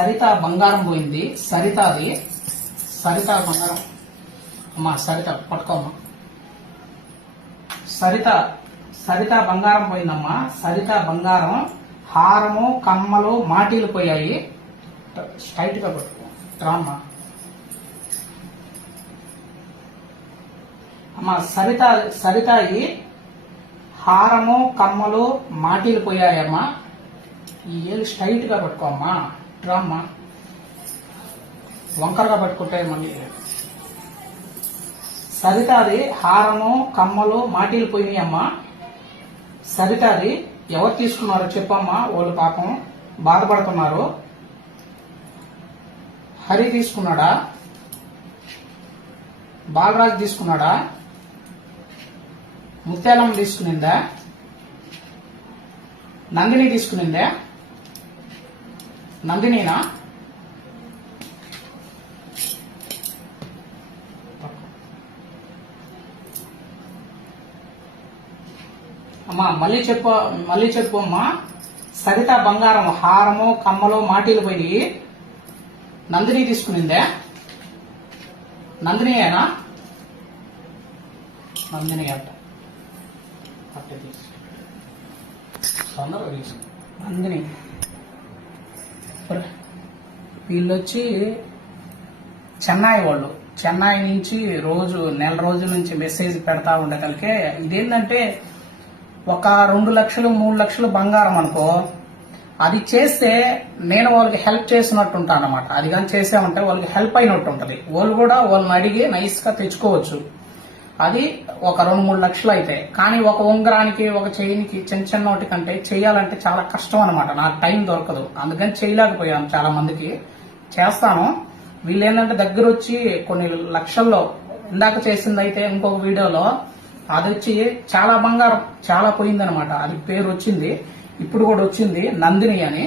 సరిత బంగారం పోయింది. సరిత బంగారం. అమ్మా సరిత పట్టుకోమ్మా. సరిత బంగారం పోయిందమ్మా. సరిత బంగారం హారము కమ్మలు మాటీలు పోయాయి. స్ట్రైట్ గా పట్టుకో రామ్మా. అమ్మా సరితాయి హారము కమ్మలు మాటీలు పోయాయమ్మా. ఈ ఏళ్ళు స్ట్రైట్ గా పట్టుకోమ్మా. రామ్మా. వంకరగా పట్టుకుంటే మళ్ళీ. సరితాది హారము కమ్మలు మాటీలు పోయినాయమ్మా. సరితాది ఎవరు తీసుకున్నారో చెప్పమ్మా. వాళ్ళు పాపం బాధపడుతున్నారు. హరి తీసుకున్నాడా? బాలరాజు తీసుకున్నాడా? ముత్యాలమ్మ తీసుకునిందా? నందిని తీసుకునిందా? నందినినా? అమ్మా మళ్ళీ చెప్పు అమ్మా. సరిత బంగారం హారము కమ్మలు మాటీలు పోయి నందిని తీసుకునిందా? నందినియేనా? నందిని అట్ట నందిని. వీళ్ళొచ్చి చెన్నై వాళ్ళు. చెన్నై నుంచి నెల రోజుల నుంచి మెసేజ్ పెడతా ఉండగలిగే. ఇదేంటంటే ఒక 2 లక్షలు 3 లక్షలు బంగారం అనుకో, అది చేస్తే నేను వాళ్ళకి హెల్ప్ చేసినట్టు ఉంటాను అనమాట. అది కానీ చేసామంటే వాళ్ళకి హెల్ప్ అయినట్టు ఉంటుంది. వాళ్ళు కూడా వాళ్ళని అడిగి నైస్ గా తెచ్చుకోవచ్చు. అది ఒక 2-3 లక్షలు అయితే. కానీ ఒక ఉంగరానికి ఒక చైన్కి చిన్న వాటి కంటే చేయాలంటే చాలా కష్టం అనమాట. నాకు టైం దొరకదు, అందుకని చేయలేకపోయాను. చాలా మందికి చేస్తాను. వీళ్ళు ఏంటంటే దగ్గర వచ్చి కొన్ని లక్షల్లో ఇందాక చేసింది అయితే ఇంకొక వీడియోలో అది వచ్చి చాలా బంగారం చాలా పోయిందనమాట. అది పేరు వచ్చింది, ఇప్పుడు కూడా వచ్చింది నందిని అని.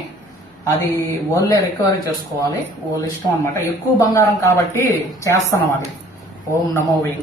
అది వాళ్ళే రికవరీ చేసుకోవాలి, వాళ్ళ ఇష్టం అనమాట. ఎక్కువ బంగారం కాబట్టి చేస్తున్నాం అది. ఓం నమో